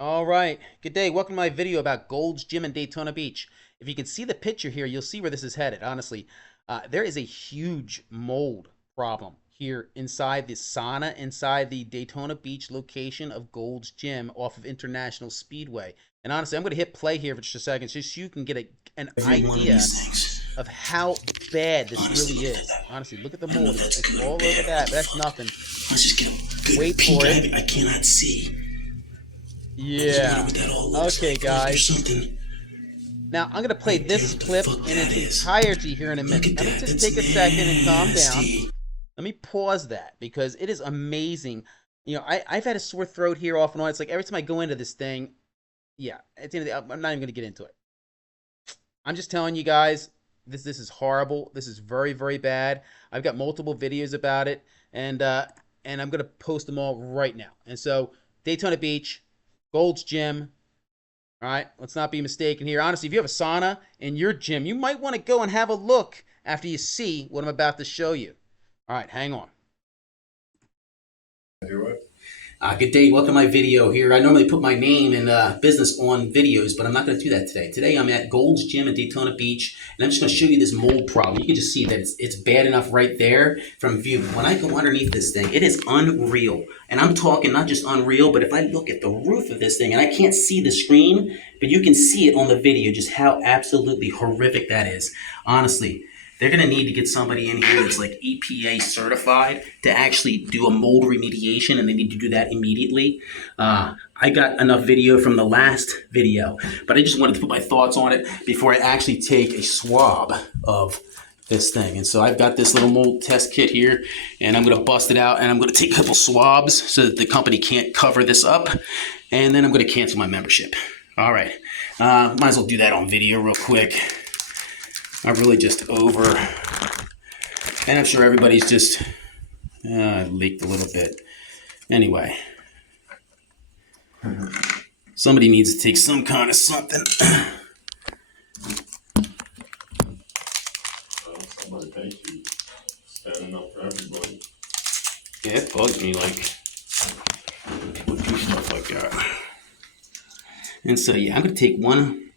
All right, good day. Welcome to my video about Gold's Gym in Daytona Beach. If you can see the picture here, you'll see where this is headed. Honestly, there is a huge mold problem here inside the sauna, inside the Daytona Beach location of Gold's Gym off of International Speedway. And honestly, I'm going to hit play here for just a second just so you can get an idea of how bad this really is. Honestly, look at the mold. It's all over that. That's nothing. Let's just get a good Wait peek for at it. I cannot see. Yeah. Okay, like. guys. Now, I'm going to play this clip in its entirety here in a minute. Let me just take a second and calm down. Let me pause that because it is amazing. You know, I've had a sore throat here off and on. It's like every time I go into this thing, yeah, at the end of the day, I'm not even going to get into it. I'm just telling you guys, this is horrible. This is very, very bad. I've got multiple videos about it, and I'm going to post them all right now. And so, Daytona Beach, Gold's Gym. All right, let's not be mistaken here. Honestly, if you have a sauna in your gym, you might want to go and have a look after you see what I'm about to show you. All right, hang on. Good day. Welcome to my video here. I normally put my name and business on videos, but I'm not going to do that today. Today I'm at Gold's Gym in Daytona Beach, and I'm just going to show you this mold problem. You can just see that it's bad enough right there from view. When I go underneath this thing, it is unreal. And I'm talking not just unreal, but if I look at the roof of this thing, and I can't see the screen, but you can see it on the video, just how absolutely horrific that is. Honestly. They're going to need to get somebody in here that's like EPA certified to actually do a mold remediation, and they need to do that immediately. I got enough video from the last video, but I just wanted to put my thoughts on it before I actually take a swab of this thing. And so I've got this little mold test kit here, and I'm going to bust it out, and I'm going to take a couple swabs so that the company can't cover this up, and then I'm going to cancel my membership. All right. Might as well do that on video real quick. I'm really just over, and I'm sure everybody's just leaked a little bit. Anyway, somebody needs to take some kind of something. Somebody thank you standing up for everybody. Yeah, it bugs me like people do stuff like that. And so yeah, I'm gonna take one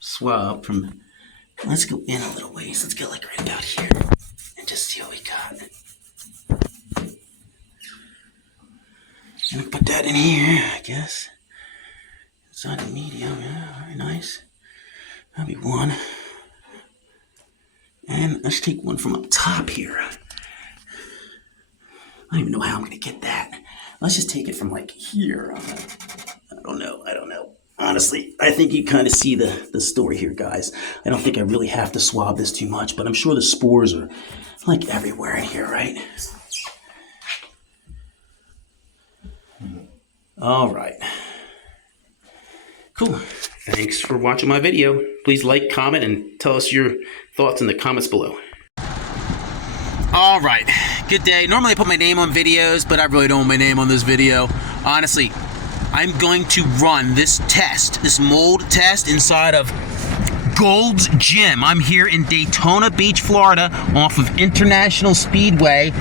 swab from. Let's go in a little ways. Let's go like right about here and just see what we got. And I'll put that in here, I guess. Inside the medium, yeah, very nice. That'll be one. And let's take one from up top here. I don't even know how I'm gonna get that. Let's just take it from like here. I don't know. Honestly, I think you kind of see the story here, guys. I don't think I really have to swab this too much, but I'm sure the spores are like everywhere in here, right? All right. Cool. Thanks for watching my video. Please like, comment, and tell us your thoughts in the comments below. All right, good day. Normally I put my name on videos, but I really don't want my name on this video. Honestly, I'm going to run this test, this mold test inside of Gold's Gym. I'm here in Daytona Beach, Florida, off of International Speedway.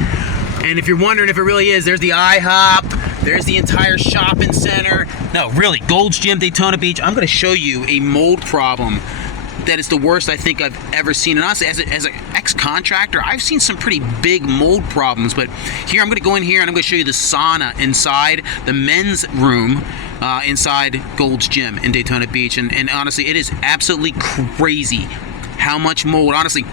And if you're wondering if it really is, there's the IHOP, there's the entire shopping center. No, really, Gold's Gym, Daytona Beach. I'm going to show you a mold problem that is the worst I think I've ever seen. And honestly, as an ex-contractor, I've seen some pretty big mold problems. But here, I'm going to go in here and I'm going to show you the sauna inside the men's room inside Gold's Gym in Daytona Beach. And honestly, it is absolutely crazy how much mold. Honestly,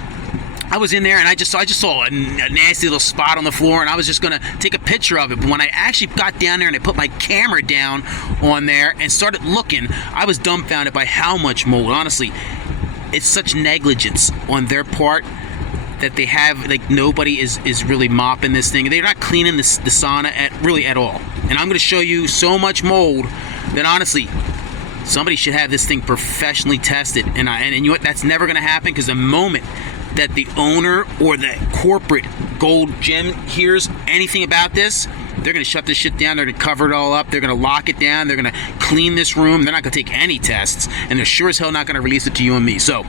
I was in there and I just saw a nasty little spot on the floor, and I was just going to take a picture of it. But when I actually got down there and I put my camera down on there and started looking, I was dumbfounded by how much mold. Honestly, it's such negligence on their part that they have, like, nobody is really mopping this thing. They're not cleaning the sauna at all. And I'm going to show you so much mold that honestly, somebody should have this thing professionally tested. And you know what? That's never going to happen, because the moment that the owner or the corporate Gold Gym hears anything about this, they're going to shut this shit down. They're going to cover it all up. They're going to lock it down. They're going to clean this room. They're not going to take any tests, and they're sure as hell not going to release it to you and me. So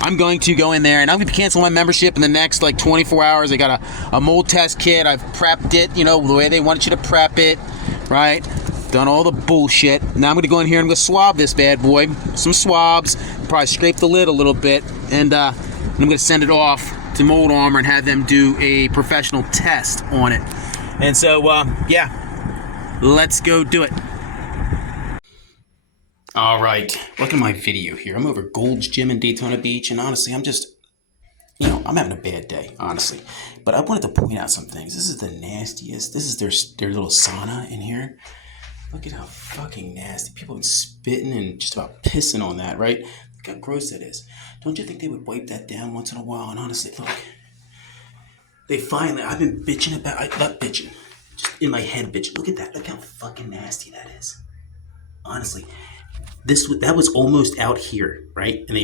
I'm going to go in there, and I'm going to cancel my membership in the next like 24 hours. I got a mold test kit. I've prepped it, you know, the way they want you to prep it, right? Done all the bullshit. Now I'm going to go in here and I'm going to swab this bad boy. Some swabs. Probably scrape the lid a little bit. And I'm going to send it off to Mold Armor and have them do a professional test on it. And so, yeah, let's go do it. All right, welcome to my video here. I'm over at Gold's Gym in Daytona Beach, and honestly, I'm just, I'm having a bad day, honestly. But I wanted to point out some things. This is the nastiest. This is their little sauna in here. Look at how fucking nasty. People have been spitting and just about pissing on that, right? Look how gross that is. Don't you think they would wipe that down once in a while? And honestly, look. They finally, I've been bitching about, not bitching, just in my head bitching. Look at that. Look how fucking nasty that is. Honestly. That was almost out here, right? And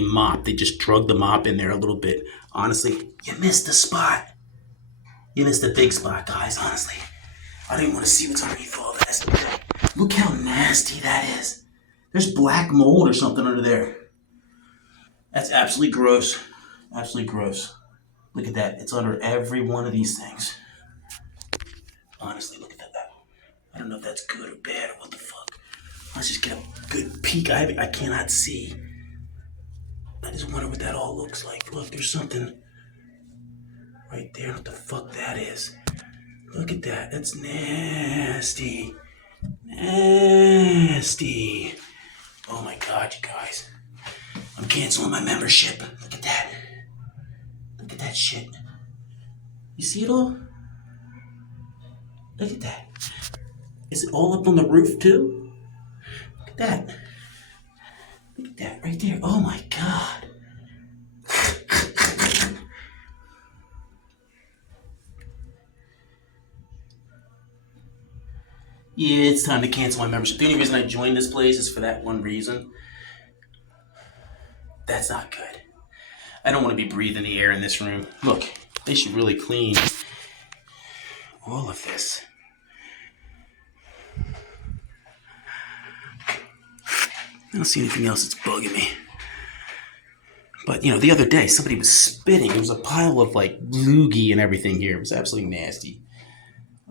they just drug the mop in there a little bit. Honestly, you missed the spot. You missed the big spot, guys, honestly. I don't even want to see what's underneath all this. Look how nasty that is. There's black mold or something under there. That's absolutely gross. Absolutely gross. Look at that. It's under every one of these things. Honestly, look at that. I don't know if that's good or bad or what the fuck. Let's just get a good peek. I cannot see. I just wonder what that all looks like. Look, there's something right there. What the fuck that is? Look at that. That's nasty. Nasty. Oh my God, you guys. I'm canceling my membership. Look at that. Look at that shit. You see it all? Look at that. Is it all up on the roof too? Look at that. Look at that right there. Oh my God. Yeah, it's time to cancel my membership. The only reason I joined this place is for that one reason. That's not good. I don't want to be breathing the air in this room. Look, they should really clean all of this. I don't see anything else that's bugging me. But, the other day, somebody was spitting. There was a pile of, loogie and everything here. It was absolutely nasty.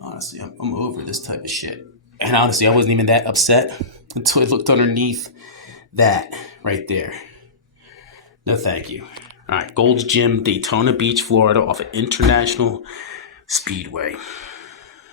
Honestly, I'm over this type of shit. And honestly, I wasn't even that upset until I looked underneath that right there. No, thank you. All right, Gold's Gym, Daytona Beach, Florida, off of International Speedway.